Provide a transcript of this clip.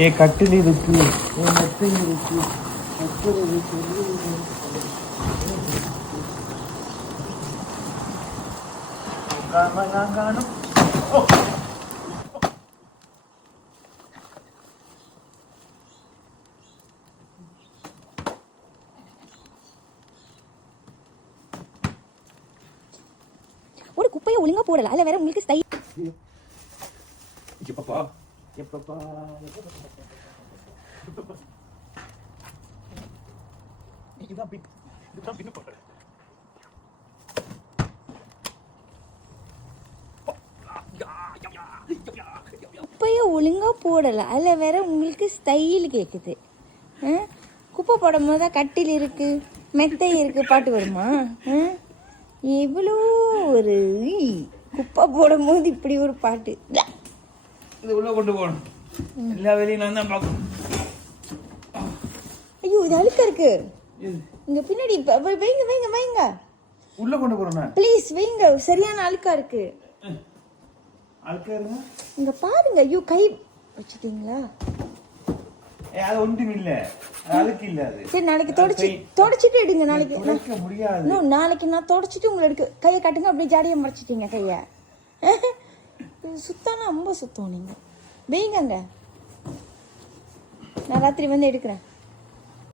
ஏ கட்டில் இருக்கு, ஏ மெத்தை இருக்கு, காணும். ஒரு குப்பையை ஒழுங்கா போடல, அதுல வேற உங்களுக்கு ஸ்டைல். எப்பப்பா எப்பப்பா குப்பையை ஒழுங்கா போடல, அதுல வேற உங்களுக்கு ஸ்டைல் கேக்குது. குப்பை போடும் போது கட்டில் இருக்கு, மெத்தை இருக்கு, பாட்டு வருமா? எவ்வளோ ஒரு குப்பை போடும் போது இப்படி ஒரு பாட்டு. இது உள்ள கொண்டு போகணும், எல்லா வேலையும் நான் தான் பார்க்கணும். ஐயோ இது அழுக்கா இருக்கு, இங்க பின்னாடி வைங்க வைங்க வைங்க, உள்ள கொண்டு போறேன் ப்ளீஸ் வைங்க, சரியான அழுக்கா இருக்கு. அழுக்கா இருங்க, இங்க பாருங்க. ஐயோ கை வச்சுட்டீங்களா? அது ஒன்றும் இல்ல, அழுக்கு இல்ல அது. சரி நாளைக்கு தொடச்சிட்டு எடுங்க. நாளைக்கு துடைக்க முடியாது. நாளைக்கு நான் தொடச்சிட்டு உங்களுக்கு கையை காட்டுங்க. அப்படியே ஜாடியை மறைச்சிட்டீங்க கையை. சுத்தானா ரொம்ப சுத்தம். நீங்க வைங்க, நான் ராத்திரி வந்து எடுக்கிறேன்.